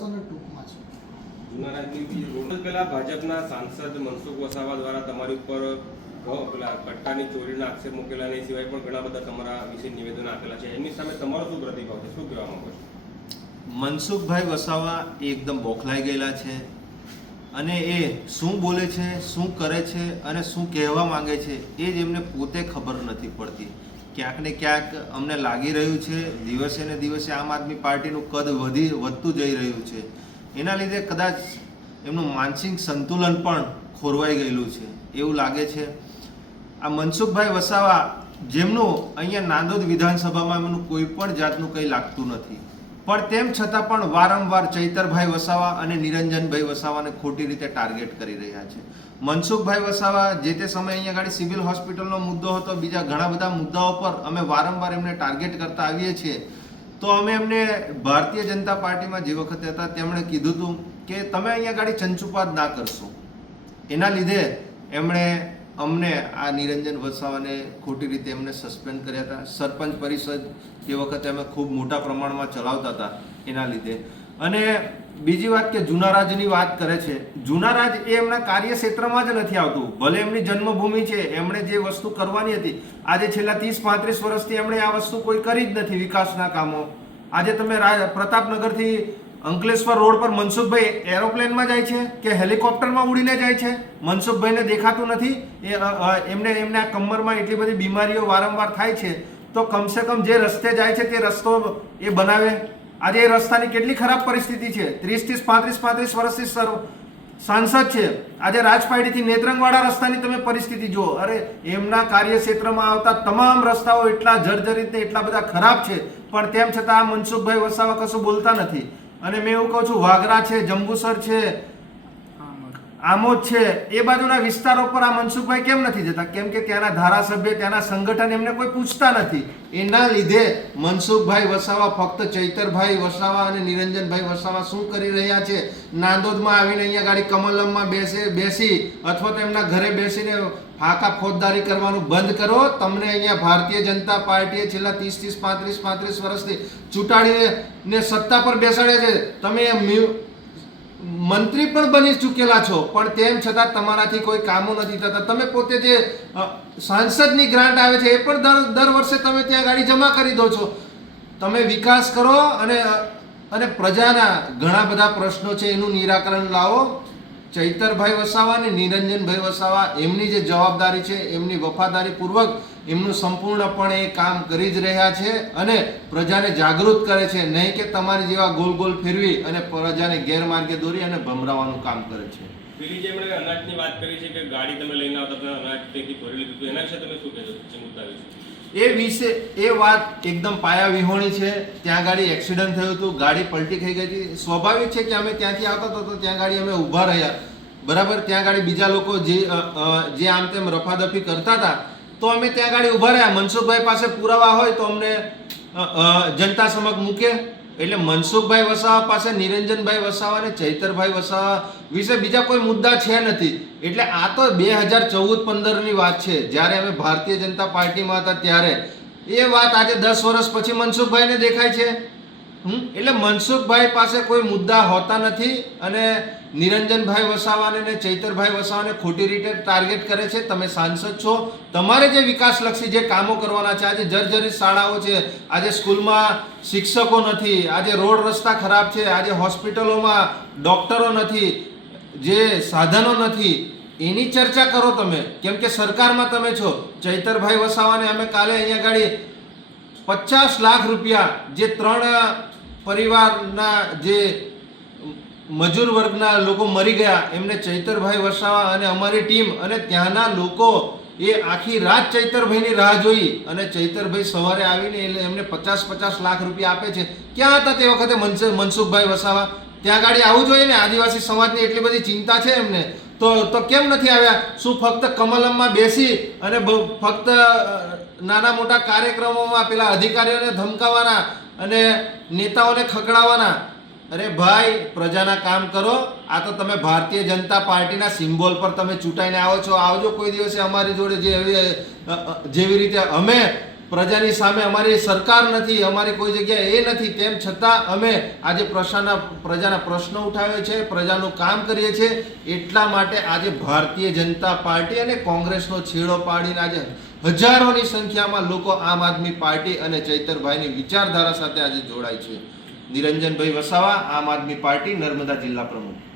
કરશો ને ટૂંકમાં છે. જૂના રાજની રોડ પહેલા ભાજપના સાંસદ મનસુખ વસાવા દ્વારા તમારી ઉપર પેલા પટ્ટાની ચોરીના આક્ષેપ મૂકેલા એ સિવાય પણ ઘણા બધા તમારા વિશે નિવેદન આપેલા છે. એમની સામે તમારો શું પ્રતિભાવ છે, શું કહેવા માંગો છો? મનસુખભાઈ વસાવા એકદમ બોખલાઈ ગયેલા છે અને એ શું બોલે છે, શું કરે છે અને શું કહેવા માંગે છે એ જ એમને પોતે ખબર નથી પડતી. ક્યાંક ને ક્યાંક અમને લાગી રહ્યું છે દિવસે ને દિવસે આમ આદમી પાર્ટીનું કદ વધતું જઈ રહ્યું છે. એના લીધે કદાચ એમનું માનસિક સંતુલન પણ ખોરવાઈ ગયેલું છે એવું લાગે છે. આ મનસુખભાઈ વસાવા જેમનું અહીંયા નાંદોદ વિધાનસભામાં એમનું કોઈ પણ જાતનું કંઈ લાગતું નથી, પણ તેમ છતાં પણ વારંવાર ચૈતરભાઈ વસાવા અને નિરંજનભાઈ વસાવાને ખોટી રીતે ટાર્ગેટ કરી રહ્યા છે. મનસુખભાઈ વસાવા જે તે સમયે અહીંયા આગળ સિવિલ હોસ્પિટલનો મુદ્દો હતો, બીજા ઘણા બધા મુદ્દાઓ પર અમે વારંવાર એમને ટાર્ગેટ કરતા આવીએ છીએ. તો અમે એમને ભારતીય જનતા પાર્ટીમાં જે વખતે હતા તેમણે કીધું હતું કે તમે અહીંયા આગળ ચંચુપાત ના કરશો. એના લીધે એમણે અમને આ નિરંજન વસાવાને ખોટી રીતે એમને સસ્પેન્ડ કર્યા હતા. સરપંચ પરિષદ તે વખતે અમે ખૂબ મોટા પ્રમાણમાં ચલાવતા હતા એના લીધે. અને બીજી વાત કે જુનારાજની વાત કરે છે. જુનારાજ એ એમના કાર્યક્ષેત્રમાં જ નથી આવતું. ભલે એમની જન્મભૂમિ છે, એમણે જે વસ્તુ કરવાની હતી આજે છેલ્લા 30-35 વર્ષથી એમણે આ વસ્તુ કોઈ કરી જ નથી, વિકાસના કામો. આજે તમે પ્રતાપનગરથી અંકલેશ્વર રોડ પર મનસુખભાઈ એરોપ્લેનમાં જાય છે કે હેલિકોપ્ટરમાં ઉડીને જાય છે? મનસુખભાઈને દેખાતું નથી. એમને કમરમાં એટલી બધી બીમારીઓ વારંવાર થાય છે, તો કમસે કમ જે રસ્તે જાય છે તે રસ્તો એ બનાવે. આજે એ રસ્તાની કેટલી ખરાબ પરિસ્થિતિ છે. 30-35 વર્ષથી સાંસદ છે, આજે રાજપાડીથી નેત્રંગવાડા રસ્તાની તમે પરિસ્થિતિ જુઓ. અરે એમના કાર્યક્ષેત્રમાં આવતા તમામ રસ્તાઓ એટલા જર્જરિત ને એટલા બધા ખરાબ છે, પણ તેમ છતાં આ મનસુખભાઈ વસાવા કશું બોલતા નથી. અને મેં એવું કહું છું, વાગરા છે, જંબુસર છે, આમોદ છે, એ બાજુના વિસ્તારો પર આ મનસુખભાઈ કેમ નથી જતા? કેમ કે ત્યાંના ધારાસભ્ય, ત્યાંના સંગઠન એમને કોઈ પૂછતા નથી. એના લીધે મનસુખભાઈ વસાવા ફક્ત ચૈતરભાઈ વસાવા અને નિરંજનભાઈ વસાવા શું કરી રહ્યા છે, નાંદોદમાં આવીને અહીંયા ગાડી કમલમમાં બેસી અથવા તો એમના ઘરે બેસીને ફાંકા ફોજદારી કરવાનું બંધ કરો. તમને અહીંયા ભારતીય જનતા પાર્ટીએ છેલ્લા 30-35 વર્ષથી ચૂંટાડીને સત્તા પર બેસાડ્યા છે. તમે મંત્રી પણ બની ચૂકેલા છો, પણ તેમ છતાં તમારાથી કોઈ કામો નથી થતા. તમે પોતે જે સાંસદની ગ્રાન્ટ આવે છે એ પણ દર વર્ષે તમે ત્યાં ગાડી જમા કરી દો છો. તમે વિકાસ કરો અને પ્રજાના ઘણા બધા પ્રશ્નો છે એનું નિરાકરણ લાવો. ચૈતરભાઈ વસાવા અને નિરંજનભાઈ વસાવા એમની જે જવાબદારી છે, એમની વફાદારી પૂર્વક એમનું સંપૂર્ણપણે એ કામ કરી જ રહ્યા છે અને પ્રજાને જાગૃત કરે છે, નહીં કે તમારી જેવા ગોલ ગોલ ફેરવી અને પ્રજાને ગેરમાર્ગે દોરી અને ભમરાવાનું કામ કરે છે. પેલી જે એમણે અનાજની વાત કરી છે કે ગાડી તમે લઈને આવતા હતા, અનાજ તેથી ભરી લીધું હતું, એના વિશે તમે શું કહેશો? જે મુદ્દા વિશે એ વિશે એ વાત એકદમ પાયા વિહોણી છે. ત્યાં ગાડી એક્સિડન્ટ થયું હતું, ગાડી પલટી થઈ ગઈ હતી. સ્વાભાવિક છે કે અમે ત્યાંથી આવતા હતા તો ત્યાં ગાડી અમે ઊભા રહ્યા, બરાબર. ત્યાં ગાડી બીજા લોકો જે આમ તેમ રફાદફી કરતા હતા તો અમે ત્યાં ગાડી ઊભા રહ્યા. મનસુખભાઈ પાસે પુરાવા હોય તો અમને જનતા સમક્ષ મૂકે. એટલે મનસુખભાઈ વસાવા પાસે નિરંજનભાઈ વસાવા અને ચૈતરભાઈ વસાવા વિશે બીજા કોઈ મુદ્દા છે નથી. એટલે આ તો 2014-15ની વાત છે, જ્યારે અમે ભારતીય જનતા પાર્ટીમાં હતા ત્યારે. એ વાત આજે 10 વર્ષ પછી મનસુખભાઈને દેખાય છે. એટલે મનસુખભાઈ પાસે કોઈ મુદ્દા હોતા નથી અને નિરંજનભાઈ વસાવાને અને ચૈતરભાઈ વસાવાને ખોટી રીતે ટાર્ગેટ કરે છે. તમે સાંસદ છો, તમારે જે વિકાસલક્ષી જે કામો કરવાના છે, આજે જર્જરિત શાળાઓ છે, આજે સ્કૂલમાં શિક્ષકો નથી, આજે રોડ રસ્તા ખરાબ છે, આજે હોસ્પિટલોમાં ડોક્ટરો નથી, જે સાધનો નથી, એની ચર્ચા કરો તમે. કેમ કે સરકારમાં તમે છો. ચૈતરભાઈ વસાવાને અમે કાલે અહીંયા ગાડી 50 લાખ રૂપિયા જે 3 પરિવારના જે મજૂર વર્ગના લોકો મરી ગયા એમને ચૈતરભાઈ વસાવા અને અમારી ટીમ અને ત્યાંના લોકો એ આખી રાત ચૈતરભાઈની રાહ જોઈ અને ચૈતરભાઈ સવારે આવીને એમને 50 લાખ રૂપિયા આપે છે. ક્યાં હતા તે વખતે મનસુખભાઈ વસાવા? ત્યાં ગાડી આવવું જોઈએ ને. આદિવાસી સમાજની એટલી બધી ચિંતા છે એમને, તો કેમ નથી આવ્યા? શું ફક્ત કમલમમાં બેસી અને ફક્ત નાના મોટા કાર્યક્રમોમાં પેલા અધિકારીઓને ધમકાવવાના અને નેતાઓને ખકડાવવાના? અરે ભાઈ, પ્રજાના કામ કરો. આ તો તમે ભારતીય જનતા પાર્ટીના સિમ્બોલ પર તમે ચૂંટાઈને આવો છો. આવજો કોઈ દિવસે અમારી જોડે જેવી રીતે અમે પ્રજાની સામે અમારી સરકાર નથી, અમારી કોઈ જગ્યાએ એ નથી, તેમ છતાં અમે આજે પ્રજાના પ્રશ્નો ઉઠાવે છે, પ્રજાનું કામ કરીએ છીએ. એટલા માટે આજે ભારતીય જનતા પાર્ટી અને કોંગ્રેસનો છેડો પાડીને આજે હજારોની સંખ્યામાં લોકો આમ આદમી પાર્ટી અને ચૈતરભાઈની વિચારધારા સાથે આજે જોડાય છે. નિરંજનભાઈ વસાવા, આમ આદમી પાર્ટી, નર્મદા જિલ્લા પ્રમુખ.